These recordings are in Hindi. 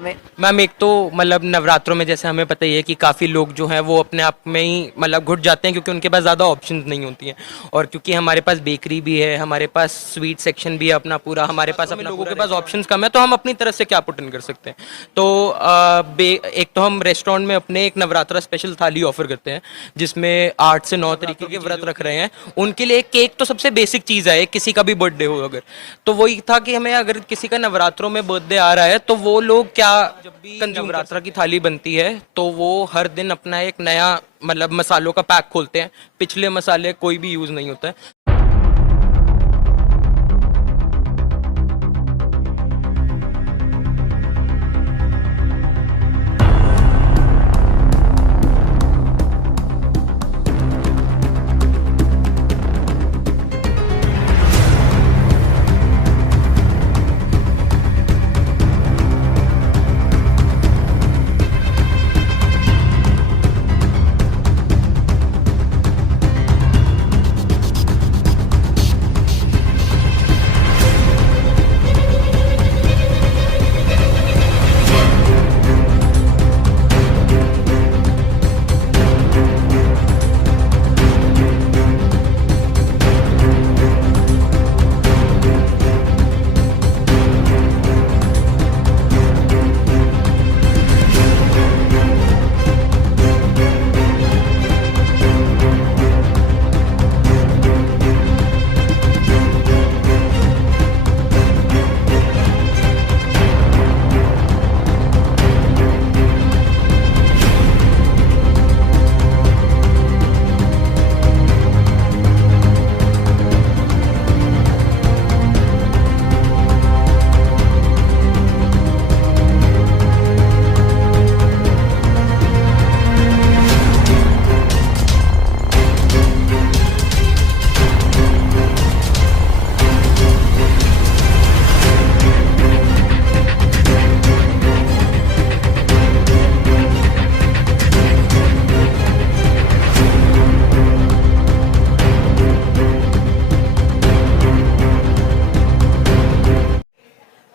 में। मैम एक तो मतलब नवरात्रों में जैसे हमें पता ही है कि काफ़ी लोग जो हैं वो अपने आप में ही मतलब घुट जाते हैं क्योंकि उनके पास ज़्यादा ऑप्शंस नहीं होती हैं। और क्योंकि हमारे पास बेकरी भी है, हमारे पास स्वीट सेक्शन भी है अपना पूरा, हमारे पास अपने लोगों के पास ऑप्शंस कम है, तो हम अपनी तरफ से क्या पुट इन कर सकते हैं। तो एक तो हम रेस्टोरेंट में अपने एक नवरात्रा स्पेशल थाली ऑफर करते हैं जिसमें 8 से 9 तरीके के व्रत रख रहे हैं। उनके लिए केक तो सबसे बेसिक चीज़ है, किसी का भी बर्थडे हो अगर, तो वही था कि हमें अगर किसी का नवरात्रों में बर्थडे आ रहा है तो वो लोग क्या, जब भी नवरात्रा की थाली बनती है तो वो हर दिन अपना एक नया मतलब मसालों का पैक खोलते हैं, पिछले मसाले कोई भी यूज नहीं होता है।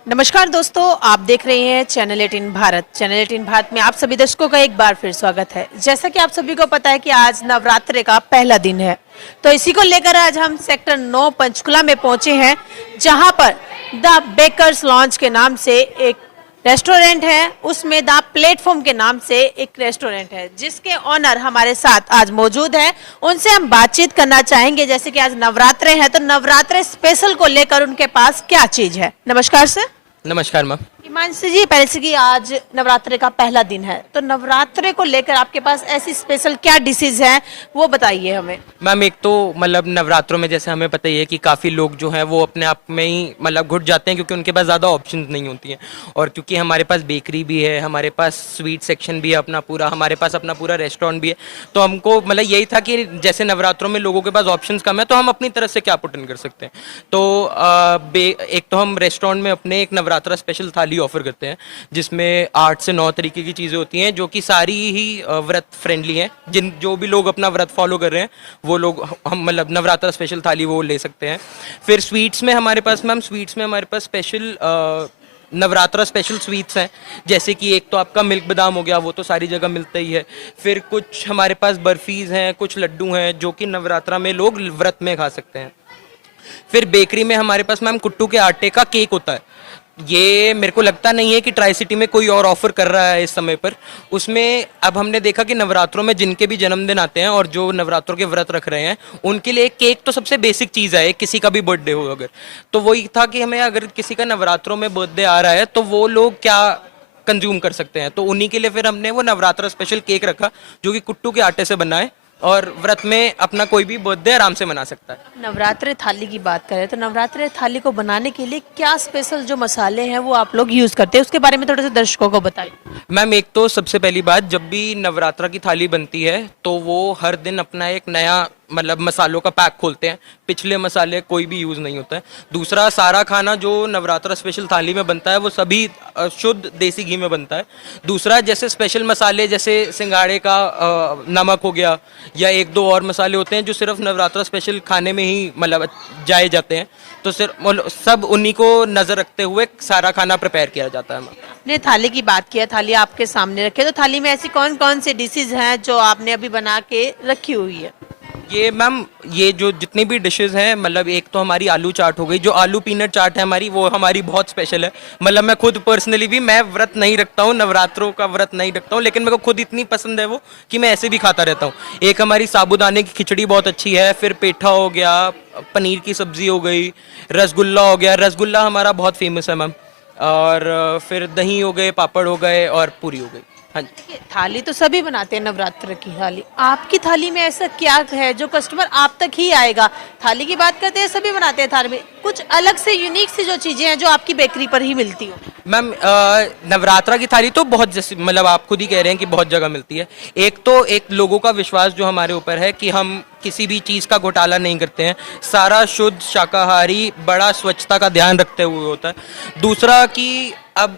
नमस्कार दोस्तों, आप देख रहे हैं चैनल 18 भारत। चैनल 18 भारत में आप सभी दर्शकों का एक बार फिर स्वागत है। जैसा कि आप सभी को पता है कि आज नवरात्रि का पहला दिन है, तो इसी को लेकर आज हम सेक्टर 9 पंचकुला में पहुंचे हैं, जहां पर द बेकर्स लॉन्च के नाम से एक रेस्टोरेंट है, उसमें द प्लेटफॉर्म के नाम से एक रेस्टोरेंट है, जिसके ऑनर हमारे साथ आज मौजूद है। उनसे हम बातचीत करना चाहेंगे, जैसे कि आज नवरात्रे हैं तो नवरात्रे स्पेशल को लेकर उनके पास क्या चीज है। नमस्कार सर। नमस्कार मैम। हिमांशु जी, पहले से कि आज नवरात्रे का पहला दिन है, तो नवरात्रे को लेकर आपके पास ऐसी स्पेशल क्या डिशेज हैं वो बताइए हमें। मैम एक तो मतलब नवरात्रों में जैसे हमें पता ही है कि काफ़ी लोग जो हैं वो अपने आप में ही मतलब घुट जाते हैं क्योंकि उनके पास ज़्यादा ऑप्शंस नहीं होती हैं। और क्योंकि हमारे पास बेकरी भी है, हमारे पास स्वीट सेक्शन भी है अपना पूरा, हमारे पास अपना पूरा रेस्टोरेंट भी है, तो हमको मतलब यही था कि जैसे नवरात्रों में लोगों के पास ऑप्शंस कम है तो हम अपनी तरफ से क्या पुट इन कर सकते हैं। तो एक तो हम रेस्टोरेंट में अपने एक नवरात्रा स्पेशल थाली ऑफर करते हैं जिसमें 8 से 9 तरीके की चीज़ें होती हैं जो कि सारी ही व्रत फ्रेंडली हैं। जो भी लोग अपना व्रत फॉलो कर रहे हैं वो लोग हम मतलब नवरात्रा स्पेशल थाली वो ले सकते हैं। फिर स्वीट्स में हमारे पास मैम हमारे पास स्पेशल नवरात्रा स्पेशल स्वीट्स हैं, जैसे कि एक तो आपका मिल्क बादाम हो गया, वो तो सारी जगह मिलता ही है। फिर कुछ हमारे पास बर्फीज हैं, कुछ लड्डू हैं जो कि नवरात्रा में लोग व्रत में खा सकते हैं। फिर बेकरी में हमारे पास मैम कुट्टू के आटे का केक होता है। ये मेरे को लगता नहीं है कि ट्राई सिटी में कोई और ऑफर कर रहा है इस समय पर। उसमें अब हमने देखा कि नवरात्रों में जिनके भी जन्मदिन आते हैं और जो नवरात्रों के व्रत रख रहे हैं उनके लिए केक तो सबसे बेसिक चीज़ है, किसी का भी बर्थडे हो अगर, तो वही था कि हमें अगर किसी का नवरात्रों में बर्थडे आ रहा है तो वो लोग क्या कंज्यूम कर सकते हैं, तो उन्हीं के लिए फिर हमने वो नवरात्रा स्पेशल केक रखा जो कि कुट्टू के आटे से बना है और व्रत में अपना कोई भी बर्थडे आराम से मना सकता है। नवरात्रे थाली की बात करें तो नवरात्रे थाली को बनाने के लिए क्या स्पेशल जो मसाले हैं वो आप लोग यूज करते हैं, उसके बारे में थोड़े से दर्शकों को बताइए। मैम एक तो सबसे पहली बात, जब भी नवरात्रा की थाली बनती है तो वो हर दिन अपना एक नया मतलब मसालों का पैक खोलते हैं, पिछले मसाले कोई भी यूज़ नहीं होता है। दूसरा, सारा खाना जो नवरात्रा स्पेशल थाली में बनता है वो सभी शुद्ध देसी घी में बनता है। दूसरा, जैसे स्पेशल मसाले जैसे सिंगाड़े का नमक हो गया या एक दो और मसाले होते हैं जो सिर्फ नवरात्रा स्पेशल खाने में ही मतलब जाए जाते हैं, तो सिर्फ सब उन्हीं को नज़र रखते हुए सारा खाना प्रिपेयर किया जाता है। आपने थाली की बात किया, थाली आपके सामने रखी है, तो थाली में ऐसी कौन कौन सी डिशेज हैं जो आपने अभी बना के रखी हुई है? ये मैम, ये जो जितनी भी डिशेस हैं, मतलब एक तो हमारी आलू चाट हो गई, जो आलू पीनट चाट है हमारी, वो हमारी बहुत स्पेशल है। मतलब मैं खुद पर्सनली भी, मैं व्रत नहीं रखता हूँ, नवरात्रों का व्रत नहीं रखता हूँ, लेकिन मेरे को खुद इतनी पसंद है वो कि मैं ऐसे भी खाता रहता हूँ। एक हमारी साबूदाने की खिचड़ी बहुत अच्छी है, फिर पेठा हो गया, पनीर की सब्जी हो गई, रसगुल्ला हो गया। रसगुल्ला हमारा बहुत फेमस है मैम। और फिर दही हो गए, पापड़ हो गए और पूरी हो गई। हाँ जी। ये थाली तो सभी बनाते हैं, नवरात्र की थाली। आपकी थाली में ऐसा क्या है जो कस्टमर आप तक ही आएगा? थाली की बात करते हैं, सभी बनाते हैं थाली में, कुछ अलग से यूनिक सी जो चीजें हैं जो आपकी बेकरी पर ही मिलती हो? मैम, नवरात्रा की थाली तो बहुत, जैसे मतलब आप खुद ही कह रहे हैं कि बहुत जगह मिलती है। एक तो एक लोगों का विश्वास जो हमारे ऊपर है कि हम किसी भी चीज़ का घोटाला नहीं करते हैं, सारा शुद्ध शाकाहारी, बड़ा स्वच्छता का ध्यान रखते हुए होता है। दूसरा कि अब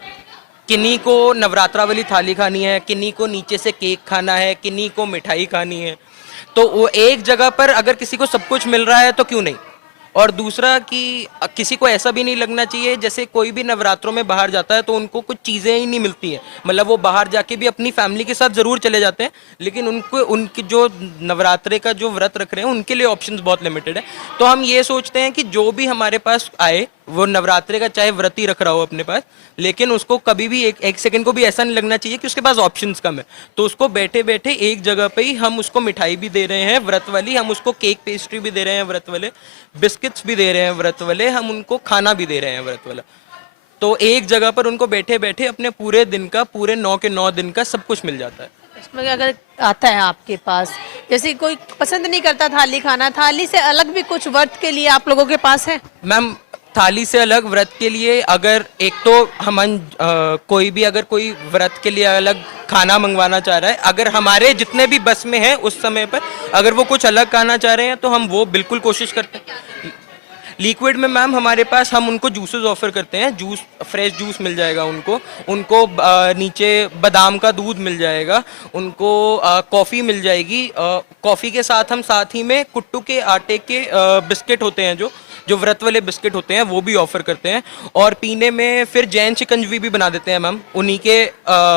किन्हीं को नवरात्रा वाली थाली खानी है, किन्हीं को नीचे से केक खाना है, किन्हीं को मिठाई खानी है, तो वो एक जगह पर अगर किसी को सब कुछ मिल रहा है तो क्यों नहीं। और दूसरा कि किसी को ऐसा भी नहीं लगना चाहिए, जैसे कोई भी नवरात्रों में बाहर जाता है तो उनको कुछ चीज़ें ही नहीं मिलती हैं, मतलब वो बाहर जाके भी अपनी फैमिली के साथ ज़रूर चले जाते हैं, लेकिन उनको उनकी जो नवरात्रे का जो व्रत रख रहे हैं उनके लिए ऑप्शंस बहुत लिमिटेड है। तो हम ये सोचते हैं कि जो भी हमारे पास आए, वो नवरात्रे का चाहे व्रत ही रख रहा हो अपने पास, लेकिन उसको कभी भी एक सेकंड को भी ऐसा नहीं लगना चाहिए कि उसके पास ऑप्शंस कम है। तो उसको बैठे बैठे एक जगह पे ही हम उसको मिठाई भी दे रहे हैं व्रत वाली, हम उसको केक पेस्ट्री भी दे रहे हैं व्रत वाले, बिस्किट्स भी दे रहे हैं व्रत वाले, हम उनको खाना भी दे रहे हैं व्रत वाला। तो एक जगह पर उनको बैठे बैठे अपने पूरे दिन का, पूरे 9 के 9 दिन का सब कुछ मिल जाता है। इसमें अगर आता है आपके पास, जैसे कोई पसंद नहीं करता थाली खाना, थाली से अलग भी कुछ व्रत के लिए आप लोगों के पास है? मैम, थाली से अलग व्रत के लिए अगर एक तो कोई भी अगर कोई व्रत के लिए अलग खाना मंगवाना चाह रहा है, अगर हमारे जितने भी बस में है उस समय पर अगर वो कुछ अलग खाना चाह रहे हैं तो हम वो बिल्कुल कोशिश करते हैं। लिक्विड में मैम हमारे पास हम उनको जूसेस ऑफर करते हैं, जूस, फ्रेश जूस मिल जाएगा उनको, उनको नीचे बादाम का दूध मिल जाएगा, उनको कॉफ़ी मिल जाएगी। कॉफ़ी के साथ हम साथ ही में कुट्टू के आटे के बिस्किट होते हैं, जो व्रत वाले बिस्किट होते हैं वो भी ऑफर करते हैं। और पीने में फिर जैन शिकंजवी भी बना देते हैं मैम, उन्हीं के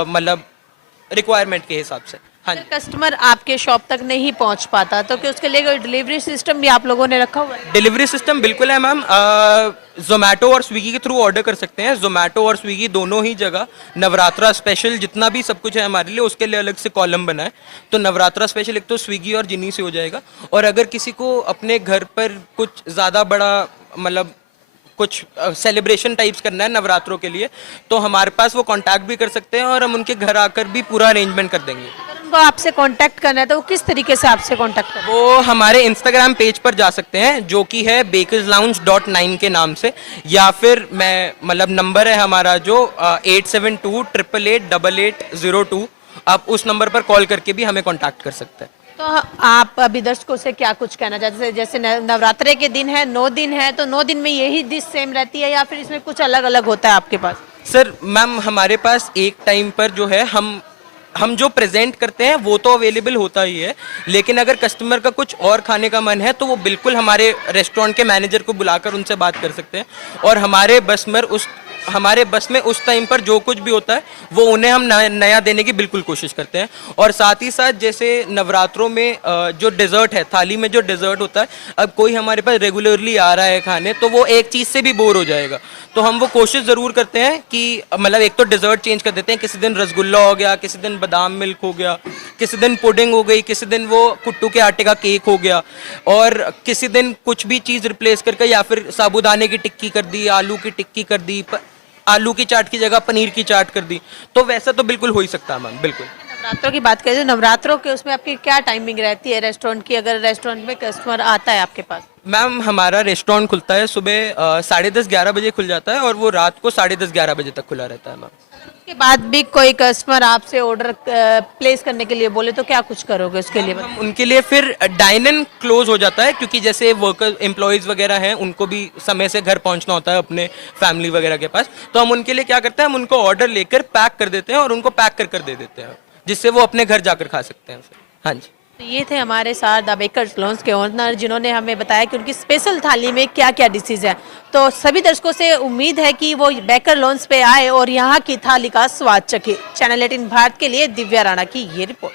मतलब रिक्वायरमेंट के हिसाब से। हाँ जी। कस्टमर आपके शॉप तक नहीं पहुंच पाता तो क्या उसके लिए कोई डिलीवरी सिस्टम भी आप लोगों ने रखा हुआ है? डिलीवरी सिस्टम बिल्कुल है मैम, जोमेटो और स्विगी के थ्रू ऑर्डर कर सकते हैं। जोमेटो और स्विगी दोनों ही जगह नवरात्रा स्पेशल जितना भी सब कुछ है हमारे लिए, उसके लिए अलग से कॉलम बना है। तो नवरात्रा स्पेशल एक तो स्विगी और जिनी से हो जाएगा, और अगर किसी को अपने घर पर कुछ ज़्यादा बड़ा मतलब कुछ सेलिब्रेशन टाइप्स करना है नवरात्रों के लिए, तो हमारे पास वो कांटेक्ट भी कर सकते हैं और हम उनके घर आकर भी पूरा अरेंजमेंट कर देंगे। अगर उनको आपसे कांटेक्ट करना है तो वो किस तरीके से आपसे कांटेक्ट करें? वो हमारे इंस्टाग्राम पेज पर जा सकते हैं जो कि है bakerslounge.9 के नाम से, या फिर मैं मतलब नंबर है हमारा जो 8728888802, आप उस नंबर पर कॉल करके भी हमें कांटेक्ट कर सकते हैं। तो आप अभी दर्शकों से क्या कुछ कहना चाहते हैं? जैसे नवरात्रे के दिन है, 9 दिन है, तो 9 दिन में यही डिश सेम रहती है या फिर इसमें कुछ अलग अलग होता है आपके पास? सर मैम, हमारे पास एक टाइम पर जो है हम जो प्रेजेंट करते हैं वो तो अवेलेबल होता ही है, लेकिन अगर कस्टमर का कुछ और खाने का मन है तो वो बिल्कुल हमारे रेस्टोरेंट के मैनेजर को बुलाकर उनसे बात कर सकते हैं, और हमारे बस में उस टाइम पर जो कुछ भी होता है वो उन्हें हम नया देने की बिल्कुल कोशिश करते हैं। और साथ ही साथ जैसे नवरात्रों में जो डेजर्ट है, थाली में जो डेजर्ट होता है, अब कोई हमारे पास रेगुलरली आ रहा है खाने तो वो एक चीज़ से भी बोर हो जाएगा, तो हम वो कोशिश ज़रूर करते हैं कि मतलब एक तो डेजर्ट चेंज कर देते हैं, किसी दिन रसगुल्ला हो गया, किसी दिन बादाम मिल्क हो गया, किसी दिन पुडिंग हो गई, किसी दिन वो कुट्टू के आटे का केक हो गया, और किसी दिन कुछ भी चीज़ रिप्लेस करके या फिर साबूदाने की टिक्की कर दी, आलू की टिक्की कर दी, आलू की चाट की जगह पनीर की चाट कर दी, तो वैसा तो बिल्कुल हो ही सकता है मैम, बिल्कुल। नवरात्रों की बात करें तो नवरात्रों के उसमें आपकी क्या टाइमिंग रहती है रेस्टोरेंट की, अगर रेस्टोरेंट में कस्टमर आता है आपके पास? मैम, हमारा रेस्टोरेंट खुलता है सुबह 10:30-11 बजे खुल जाता है, और वो रात को 10:30-11 बजे तक खुला रहता है मैम। के बाद भी कोई कस्टमर आपसे ऑर्डर प्लेस करने के लिए बोले तो क्या कुछ करोगे उसके लिए? हम उनके लिए फिर डाइन इन क्लोज हो जाता है, क्योंकि जैसे वर्कर एम्प्लॉयज़ वगैरह हैं उनको भी समय से घर पहुंचना होता है अपने फैमिली वगैरह के पास, तो हम उनके लिए क्या करते हैं, हम उनको ऑर्डर लेकर पैक कर देते हैं और उनको पैक कर कर दे देते हैं, जिससे वो अपने घर जाकर खा सकते हैं फिर। हाँ जी। तो ये थे हमारे साथ द बेकर्स लॉन्स के ओनर, जिन्होंने हमें बताया कि उनकी स्पेशल थाली में क्या क्या डिशेज है। तो सभी दर्शकों से उम्मीद है कि वो बेकर लॉन्स पे आए और यहाँ की थाली का स्वाद चखे। चैनल 18 भारत के लिए दिव्या राणा की ये रिपोर्ट।